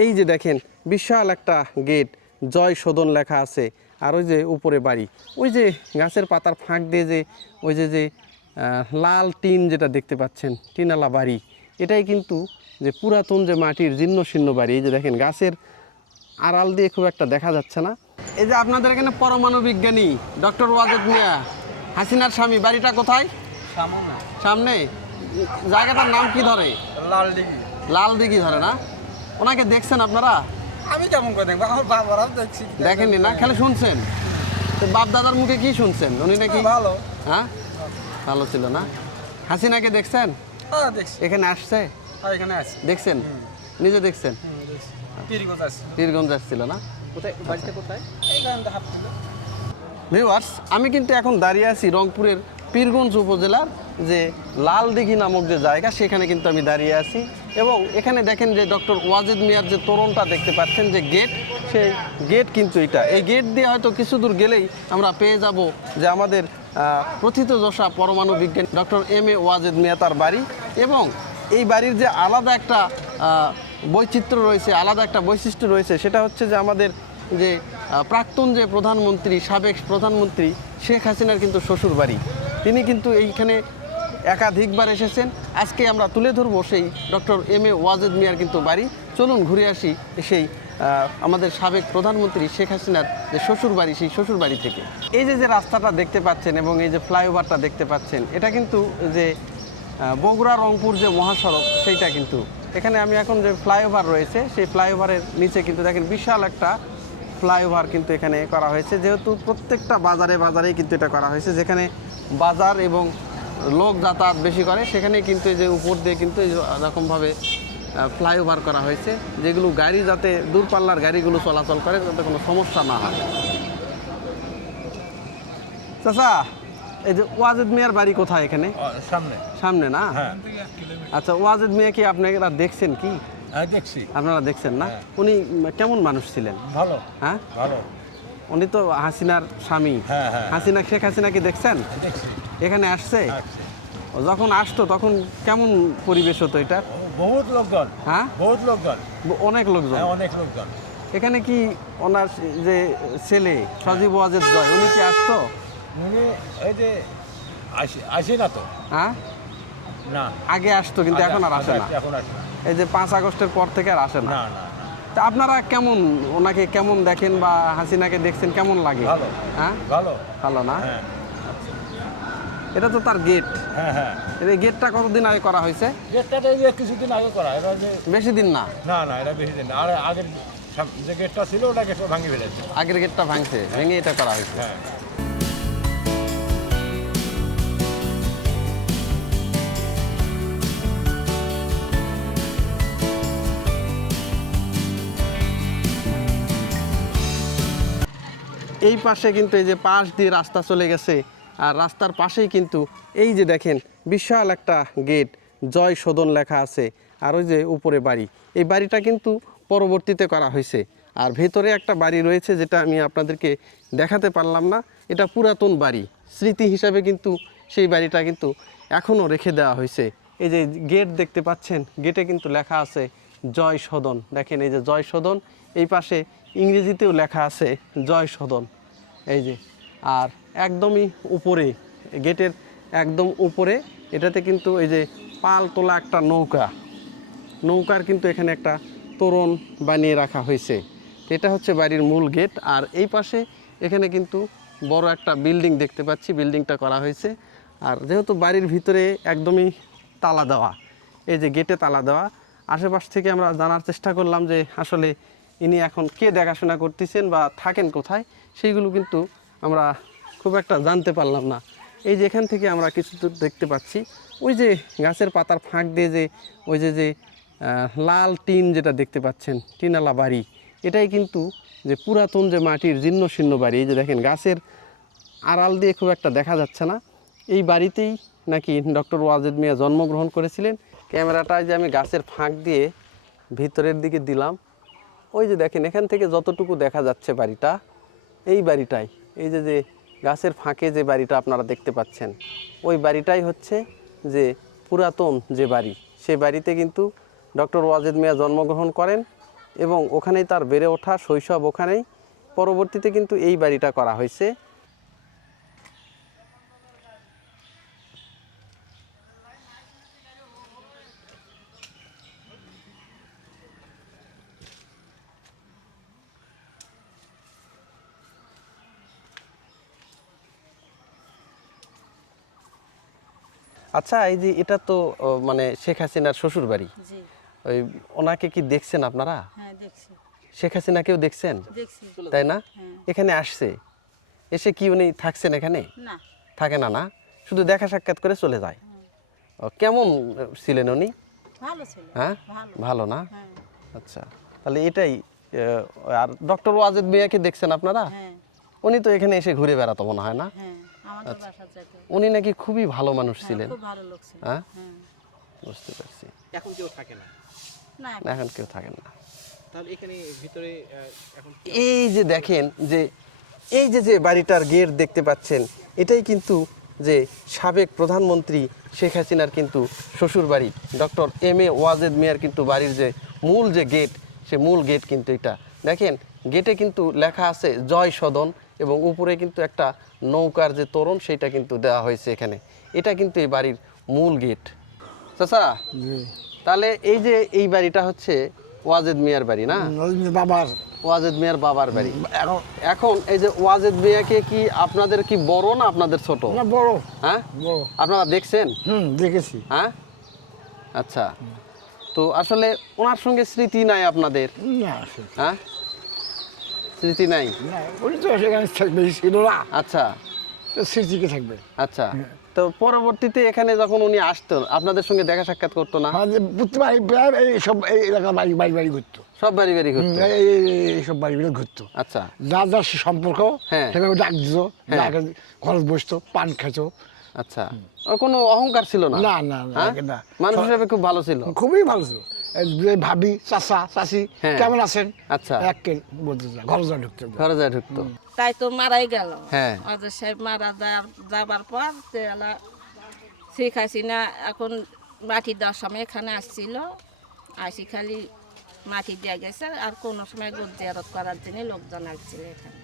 এই যে দেখেন বিশাল একটা গেট, জয় সদন লেখা আছে। আর ওই যে উপরে বাড়ি, ওই যে গাছের পাতার ফাঁক দিয়ে যে ওই যে লাল টিন যেটা দেখতে পাচ্ছেন, টিনালা বাড়ি, এটাই কিন্তু যে পুরাতন যে মাটির জীর্ণ শীর্ণ বাড়ি। এই যে দেখেন গাছের আড়াল দিয়ে খুব একটা দেখা যাচ্ছে না। এই যে আপনাদের এখানে পরমাণু বিজ্ঞানী ডক্টর ওয়াজেদ মিয়া, হাসিনার স্বামী, বাড়িটা কোথায়? সামনে। জায়গাটার নাম কি ধরে? লাল দিঘি ধরে না? ওনাকে দেখছেন আপনারা? আমি কেমন করে দেখবো, আমার বাবারাও দেখছি। দেখেননি না, খেলে শুনছেন? তো বাপ দাদার মুখে কি শুনছেন? উনি নাকি ভালো। হ্যাঁ, ভালো ছিল না? হাসিনাকে দেখছেন? হ্যাঁ দেখছি। এখানে আসছে? হ্যাঁ এখানে আছে। দেখছেন? নিজে দেখছেন? পীরগঞ্জ আছে। পীরগঞ্জ আসছিল না? কোথায় বাড়িটা কোথায়? এইখানে হাফ কিলো। ভিউয়ার্স, আমি কিন্তু এখন দাঁড়িয়ে আছি রংপুরের পীরগঞ্জ উপজেলার যে লাল দিঘি নামক যে জায়গা, সেখানে কিন্তু আমি দাঁড়িয়ে আছি। এবং এখানে দেখেন যে ডক্টর ওয়াজেদ মিয়ার যে তোরণটা দেখতে পাচ্ছেন, যে গেট, সেই গেট কিন্তু এটা। এই গেট দিয়ে হয়তো কিছু দূর গেলেই আমরা পেয়ে যাব যে আমাদের প্রথিতযশা পরমাণু বিজ্ঞানী ডক্টর এম.এ. ওয়াজেদ মিয়া তার বাড়ি। এবং এই বাড়ির যে আলাদা একটা বৈচিত্র্য রয়েছে, আলাদা একটা বৈশিষ্ট্য রয়েছে, সেটা হচ্ছে যে আমাদের যে প্রাক্তন যে প্রধানমন্ত্রী, সাবেক প্রধানমন্ত্রী শেখ হাসিনার কিন্তু শ্বশুর বাড়ি। তিনি কিন্তু এইখানে একাধিকবার এসেছেন। আজকে আমরা তুলে ধরবো সেই ডক্টর এম.এ. ওয়াজেদ মিয়ার কিন্তু বাড়ি। চলুন ঘুরে আসি সেই আমাদের সাবেক প্রধানমন্ত্রী শেখ হাসিনার যে শ্বশুর বাড়ি, সেই শ্বশুর বাড়ি থেকে। এই যে রাস্তাটা দেখতে পাচ্ছেন এবং এই যে ফ্লাইওভারটা দেখতে পাচ্ছেন, এটা কিন্তু যে বগুড়া রংপুর যে মহাসড়ক, সেইটা কিন্তু এখানে আমি এখন যে ফ্লাইওভার রয়েছে, সেই ফ্লাইওভারের নিচে কিন্তু দেখেন বিশাল একটা ফ্লাইওভার কিন্তু এখানে করা হয়েছে। যেহেতু প্রত্যেকটা বাজারেই কিন্তু এটা করা হয়েছে, যেখানে বাজার এবং লোক যাতায়াত বেশি করে, সেখানে কিন্তু এই যে উপর দিয়ে কিন্তু এরকমভাবে ফ্লাইওভার করা হয়েছে, যেগুলো গাড়ি যাতে দূরপাল্লার গাড়িগুলো চলাচল করে, যাতে কোনো সমস্যা না হয়। চাচা, এই যে ওয়াজেদ মিয়ার বাড়ি কোথায়? এখানে সামনে না? আচ্ছা, ওয়াজেদ মিয়া কি আপনারা দেখছেন কি? দেখছি। আপনারা দেখছেন না? উনি কেমন মানুষ ছিলেন? ভালো। হ্যাঁ, ভালো। উনি তো হাসিনার স্বামী। হাসিনা, শেখ হাসিনা কি দেখছেন? এখানে আসছে? যখন আসতো তখন কেমন পরিবেশ হতো এটা? বহুত লোকজন। হ্যাঁ, বহুত লোকজন, অনেক লোকজন। অনেক লোকজন। এখানে কি ওনার যে ছেলে সজীব ওয়াজেদ জয়, উনি কি আসতো? উনি এই যে আসে না তো। হ্যাঁ, না, আগে আসতো কিন্তু এখন আর আসে না। এখন আসে না। এই যে 5 আগস্টের পর থেকে আর আসে না। না না। তা আপনারা কেমন, ওনাকে কেমন দেখেন বা হাসিনাকে দেখছেন, কেমন লাগে? ভালো। হ্যাঁ, ভালো। ভালো না? হ্যাঁ। এটা তো তার গেট। হ্যাঁ হ্যাঁ। এই গেটটা কতদিন আগে করা হয়েছে? গেটটা এই যে কিছুদিন আগে করা, এবার যে বেশি দিন না। না না, এটা বেশি দিন না। আর আগের যে গেটটা ছিল, ওটা গেটটা ভাঙি ফেলেছে। আগের গেটটা ভাঙছে, ভেঙে এটা করা হয়েছে। হ্যাঁ। এই পাশে কিন্তু এই যে পাশ দিয়ে রাস্তা চলে গেছে, আর রাস্তার পাশেই কিন্তু এই যে দেখেন বিশাল একটা গেট, জয় সদন লেখা আছে। আর ওই যে উপরে বাড়ি, এই বাড়িটা কিন্তু পরবর্তীতে করা হয়েছে। আর ভেতরে একটা বাড়ি রয়েছে, যেটা আমি আপনাদেরকে দেখাতে পারলাম না। এটা পুরাতন বাড়ি, স্মৃতি হিসাবে কিন্তু সেই বাড়িটা কিন্তু এখনও রেখে দেওয়া হয়েছে। এই যে গেট দেখতে পাচ্ছেন, গেটে কিন্তু লেখা আছে জয় সদন। দেখেন এই যে জয় সদন, এই পাশে ইংরেজিতেও লেখা আছে জয় সদন। এই যে, আর একদমই উপরে, গেটের একদম উপরে এটাতে কিন্তু এই যে পাল তোলা একটা নৌকার কিন্তু এখানে একটা তোরণ বানিয়ে রাখা হয়েছে। এটা হচ্ছে বাড়ির মূল গেট। আর এই পাশে এখানে কিন্তু বড় একটা বিল্ডিং দেখতে পাচ্ছি, বিল্ডিংটা করা হয়েছে। আর যেহেতু বাড়ির ভিতরে একদমই তালা দেওয়া, এই যে গেটে তালা দেওয়া, আশেপাশ থেকে আমরা জানার চেষ্টা করলাম যে আসলে ইনি এখন কে দেখাশোনা করতেছেন বা থাকেন কোথায়, সেইগুলো কিন্তু আমরা খুব একটা জানতে পারলাম না। এই যে এখান থেকে আমরা কিছু দূর দেখতে পাচ্ছি, ওই যে গাছের পাতার ফাঁক দিয়ে যে ওই যে লাল টিন যেটা দেখতে পাচ্ছেন, টিনালা বাড়ি, এটাই কিন্তু যে পুরাতন যে মাটির জীর্ণ শীর্ণ বাড়ি। এই যে দেখেন গাছের আড়াল দিয়ে খুব একটা দেখা যাচ্ছে না। এই বাড়িতেই নাকি ডক্টর ওয়াজেদ মিয়া জন্মগ্রহণ করেছিলেন। ক্যামেরাটায় যে আমি গাছের ফাঁক দিয়ে ভিতরের দিকে দিলাম, ওই যে দেখেন এখান থেকে যতটুকু দেখা যাচ্ছে বাড়িটা, এই বাড়িটাই, এই যে গাছের ফাঁকে যে বাড়িটা আপনারা দেখতে পাচ্ছেন, ওই বাড়িটাই হচ্ছে যে পুরাতন যে বাড়ি। সেই বাড়িতে কিন্তু ডক্টর ওয়াজেদ মিয়া জন্মগ্রহণ করেন এবং ওখানেই তার বেড়ে ওঠা শৈশব ওখানেই। পরবর্তীতে কিন্তু এই বাড়িটা করা হয়েছে। আচ্ছা, এই যে এটা তো মানে শেখ হাসিনার শ্বশুর বাড়ি, জি ওই ওনাকে কি দেখছেন আপনারা? হ্যাঁ দেখছি শেখ হাসিনাকেও দেখছেন, দেখছি তাই না? হ্যাঁ এখানে আসছে, এসে কি উনি থাকছেন এখানে? না থাকে না, না শুধু দেখা সাক্ষাৎ করে চলে যায়। ও, কেমন ছিলেন উনি? ভালো ছিল হ্যাঁ, ভালো ভালো না? হ্যাঁ আচ্ছা, তাহলে এটাই। আর ডক্টর ওয়াজেদ মিয়াকে দেখছেন আপনারা? হ্যাঁ উনি তো এখানে এসে ঘুরে বেড়াতো মনে হয় না? হ্যাঁ আমাদের বাসা যেতে উনি নাকি খুবই ভালো মানুষ ছিলেন। খুব ভালো লোক ছিল হ্যাঁ, হ্যাঁ বুঝতে পারছি। এখন কেউ থাকে না, না এখন কেউ থাকেন না। তাহলে এখানে ভিতরে এখন এই যে দেখেন যে এই যে যে বাড়িটার গেট দেখতে পাচ্ছেন, এটাই কিন্তু যে সাবেক প্রধানমন্ত্রী শেখ হাসিনার কিন্তু শ্বশুর বাড়ি ডক্টর এম.এ. ওয়াজেদ মিয়ার কিন্তু বাড়ির যে মূল যে গেট, সে মূল গেট কিন্তু এটা দেখেন। গেটে কিন্তু লেখা আছে জয় সদন এবং উপরে কিন্তু একটা নৌকার যে তোরণ সেটা কিন্তু দেওয়া হয়েছে এখানে। এটা কিন্তু এই বাড়ির মূল গেট। চাচা, তাহলে এই যে এই বাড়িটা হচ্ছে ওয়াজেদ মিয়ার বাড়ি না? বাবার ওয়াজেদ মিয়ার বাবার বাড়ি। এখন এখন এই যে ওয়াজেদ মিয়াকে কি আপনাদের কি বড় না আপনাদের ছোট? না বড় হ্যাঁ, বড় আপনারা দেখছেন? দেখেছি হ্যাঁ, আচ্ছা। তো আসলে ওনার সঙ্গে স্মৃতি নাই আপনাদের? না হ্যাঁ, স্মৃতি নাই। না উনি তো সেখানে থাকবে ছিল না, আচ্ছা তো স্মৃতিকে থাকবে। আচ্ছা। তো পরবর্তীতে এখানে যখন উনি আসতো আপনাদের সঙ্গে দেখা সাক্ষাৎ করতো না? আমাদের প্রতিবার প্রায় এইসব এই এলাকা বাড়ি বাড়ি বাড়ি ঘুরতো, সব বাড়ি বাড়ি ঘুরতো? এইসব বাড়ি বাড়ি ঘুরতো। আচ্ছা যার যার সম্পর্ক হ্যাঁ। সেভাবে ডাক দিত, হ্যাঁ। ডাকে ঘরে বসতো, পান খাইতো। আচ্ছা, ওর কোনো অহংকার ছিল না? না না না হ্যাঁ? না। মানুষ হিসেবে খুব ভালো ছিল। খুবই ভালো ছিল। এই যে ভাবি চাচা চাচি হ্যাঁ। কেমন আছেন, আচ্ছা, একে বলতে যা ঘরে যা ঢুকতে যা। ঘরে যায় ঢুকতো। তাই তো মারাই গেল হ্যাঁ। অজয় সাহেব মারা যাবার পর শেখ হাসিনা এখন মাটি দেওয়ার সময় এখানে আসছিল, আসি খালি মাটি দিয়ে গেছে, আর কোনো সময় গোদ জিয়ারত করার জন্য লোকজন আসছিল এখানে।